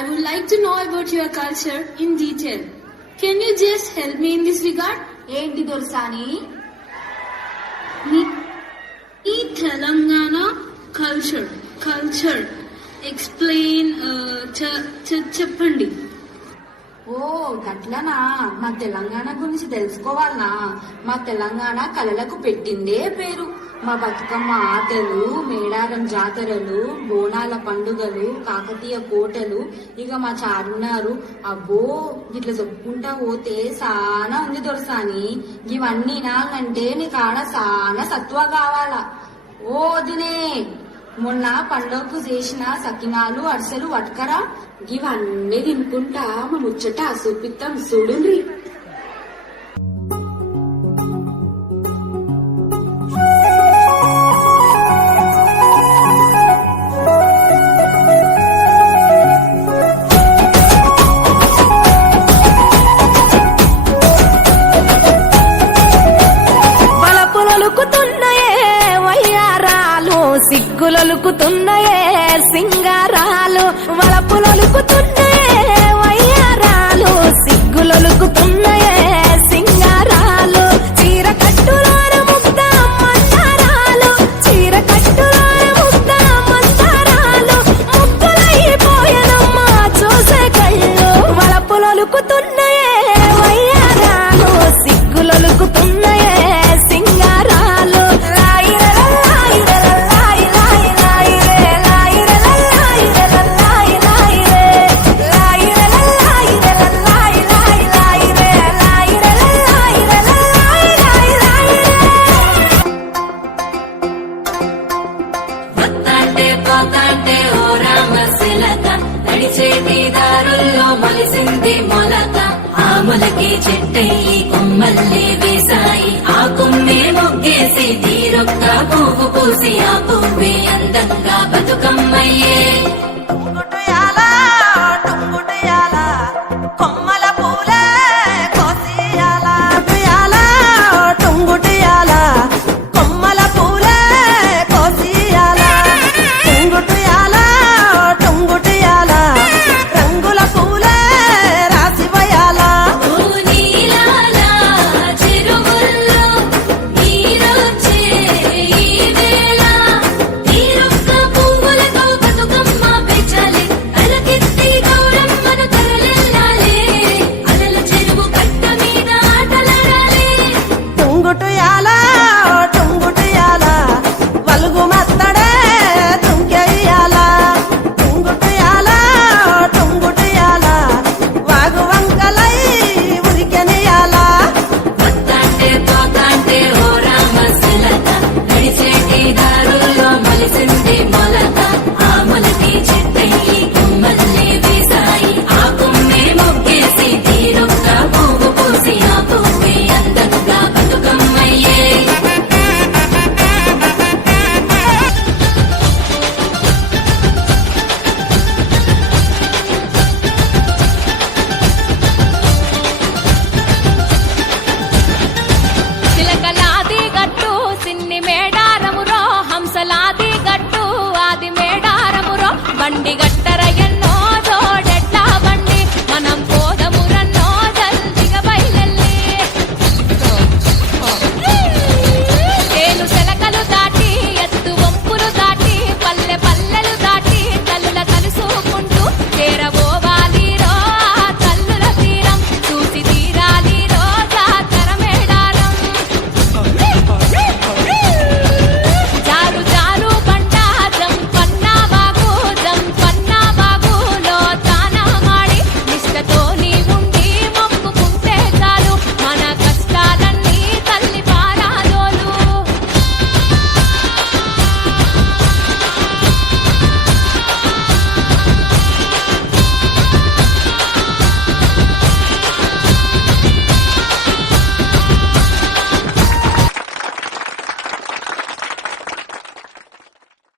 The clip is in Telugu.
I would like to know about your culture in detail. Can you just help me in this regard? ఏంటి దొరసాని? ఈ తెలంగాణ కల్చర్ ఎక్స్ప్లెయిన్ చెప్పండి. ఓ గట్లనా? మా తెలంగాణ గురించి తెలుసుకోవాలనా? మా తెలంగాణ కళలకు పెట్టిందే పేరు. మా బతుకమ్మ ఆటలు, మేడారం జాతరలు, బోనాల పండుగలు, కాకతీయ కోటలు, ఇక మా చార్మినారు. అబ్బో ఇట్లా చెప్పుకుంటా పోతే సానా ఉంది దొరసాని. ఇవన్నీ నాకంటే నీకాడ సానా సత్వ కావాలా. ఓ వదినే, మొన్న పండుగకు చేసిన సకినాలు అరిసెలు పట్టుకరా. ఇవన్నీ తినుకుంటా మా ముచ్చట చూపిస్తాం చూడుండ్రి. సిగ్గులొలుకుతున్నాయే సింగారాలు, వలపులొలుకుతున్నాయే వయ్యారాలు, సిగ్గులొలుకుతున్నాయే సింగారాలు. చీర కట్టులోన ముద్ద మందారాలు, చీర కట్టులోన ముద్ద మందారాలు, ముగ్గులైపోయనమ్మా చూసే కళ్ళు. వలపులొలుకుతున్నాయే వయ్యారాలు, సిగ్గులొలుకుతున్నాయే సింగారాలు. దారుల్లో మొలిసింది మొలక, ఆ మొలకే చెట్టయి కొమ్మల్లే వేసాయి. ఆ కొమ్మే మొగ్గేసి తీరొక్క పువ్వు పూసి, ఆ పువ్వే అందంగా బతుకమ్మయ్యే. బండిగ